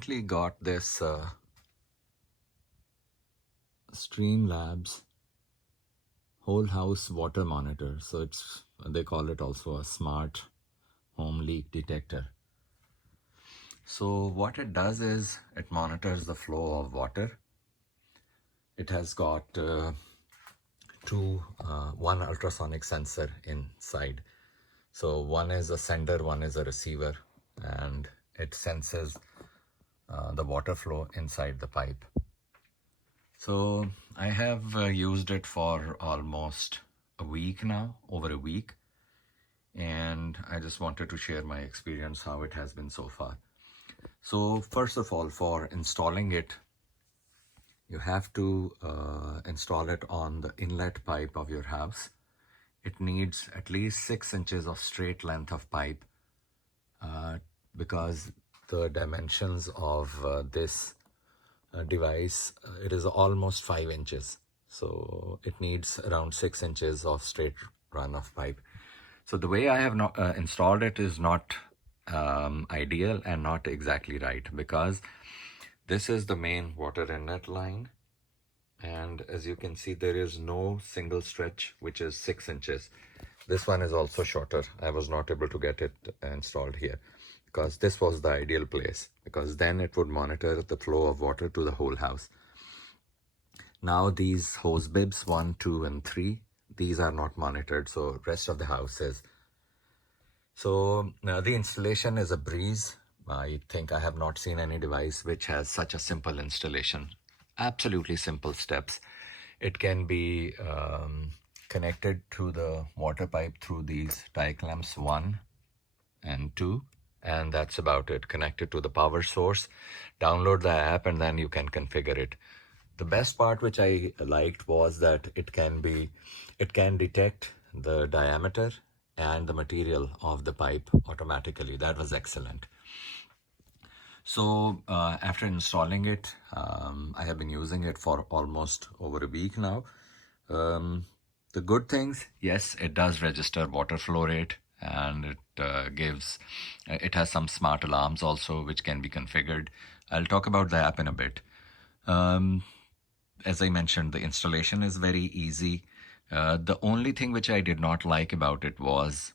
recently got this Streamlabs whole house water monitor. So they call it also a smart home leak detector. So what it does is it monitors the flow of water. It has got one ultrasonic sensor inside. So one is a sender, one is a receiver, and it senses the water flow inside the pipe. So I have used it for almost a week now, over a week, and I just wanted to share my experience, how it has been so far. So first of all, for installing it, you have to install it on the inlet pipe of your house. It needs at least 6 inches of straight length of pipe because the dimensions of this device, it is almost 5 inches. So it needs around 6 inches of straight run of pipe. So the way I have not, installed it is not ideal and not exactly right, because this is the main water inlet line. And as you can see, there is no single stretch which is 6 inches. This one is also shorter. I was not able to get it installed here because this was the ideal place, because then it would monitor the flow of water to the whole house. Now these hose bibs 1, 2, and 3, these are not monitored, so rest of the house is. So the installation is a breeze. I think I have not seen any device which has such a simple installation. Absolutely simple steps. It can be connected to the water pipe through these tie clamps 1 and 2, and that's about it. Connected to the power source, download the app, and then you can configure it. The best part which I liked was that it can detect the diameter and the material of the pipe automatically. That was excellent. So after installing it, I have been using it for almost over a week now. The good things, yes, it does register water flow rate, and it has some smart alarms also which can be configured. I'll talk about the app in a bit. As I mentioned, the installation is very easy. The only thing which I did not like about it was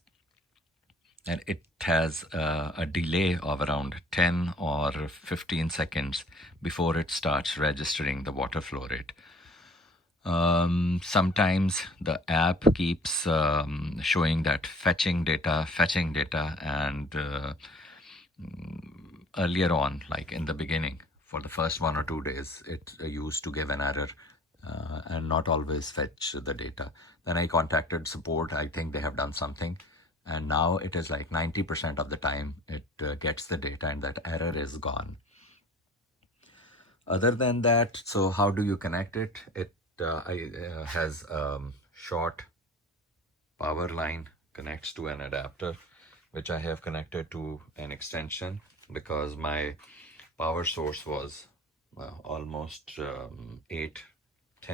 that it has a delay of around 10 or 15 seconds before it starts registering the water flow rate. Sometimes the app keeps showing that fetching data, and earlier on, like in the beginning, for the first 1 or 2 days, it used to give an error and not always fetch the data. Then I contacted support. I think they have done something, and now it is like 90% of the time it gets the data and that error is gone. Other than that, so how do you connect it? It has short power line, connects to an adapter, which I have connected to an extension because my power source was almost 8-10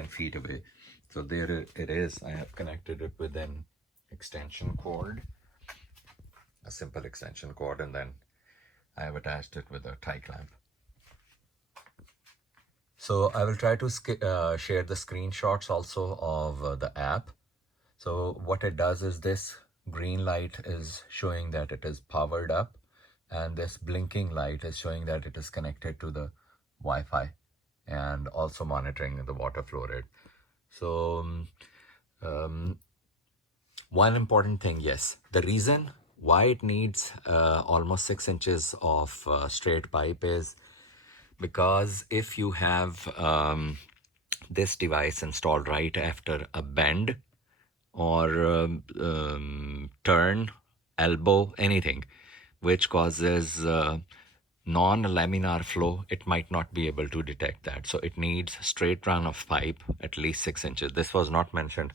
feet away. So there it is. I have connected it with an extension cord, a simple extension cord, and then I have attached it with a tie clamp. So I will try to share the screenshots also of the app. So what it does is this green light is showing that it is powered up, and this blinking light is showing that it is connected to the Wi-Fi and also monitoring the water flow rate. So one important thing, yes, the reason why it needs almost 6 inches of straight pipe is because if you have this device installed right after a bend or turn, elbow, anything which causes non-laminar flow, it might not be able to detect that. So it needs straight run of pipe at least 6 inches. This was not mentioned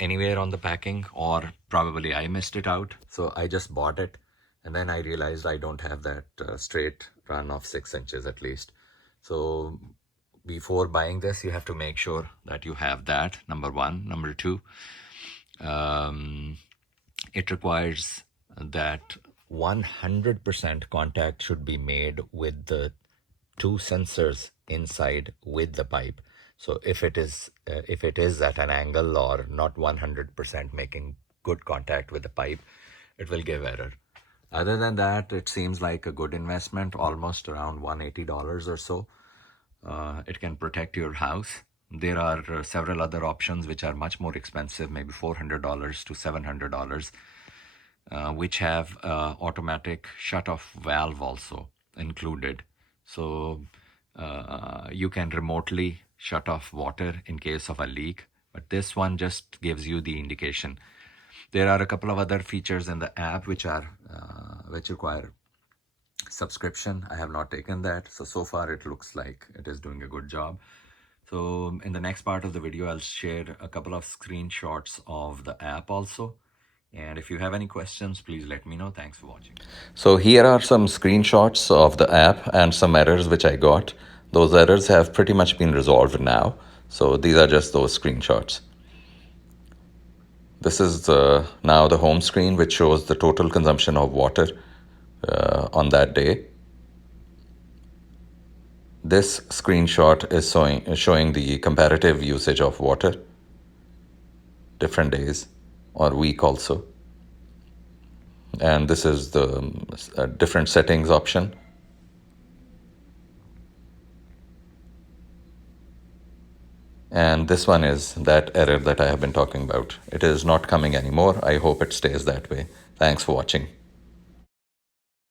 anywhere on the packing, or probably I missed it out. So I just bought it, and then I realized I don't have that straight run of 6 inches at least. So before buying this, you have to make sure that you have that, number one. Number two, it requires that 100% contact should be made with the two sensors inside with the pipe. So if it is at an angle or not 100% making good contact with the pipe, it will give error. Other than that, it seems like a good investment, almost around $180 or so. It can protect your house. There are several other options which are much more expensive, maybe $400 to $700, which have automatic shut-off valve also included. So you can remotely shut off water in case of a leak, but this one just gives you the indication. There are a couple of other features in the app which require subscription. I have not taken that, so far it looks like it is doing a good job. So in the next part of the video, I'll share a couple of screenshots of the app also. And if you have any questions, please let me know. Thanks for watching. So here are some screenshots of the app and some errors which I got. Those errors have pretty much been resolved now. So these are just those screenshots. This is now the home screen, which shows the total consumption of water on that day. This screenshot is showing the comparative usage of water, different days or week also. And this is the different settings option. And this one is that error that I have been talking about. It is not coming anymore. I hope it stays that way. Thanks for watching.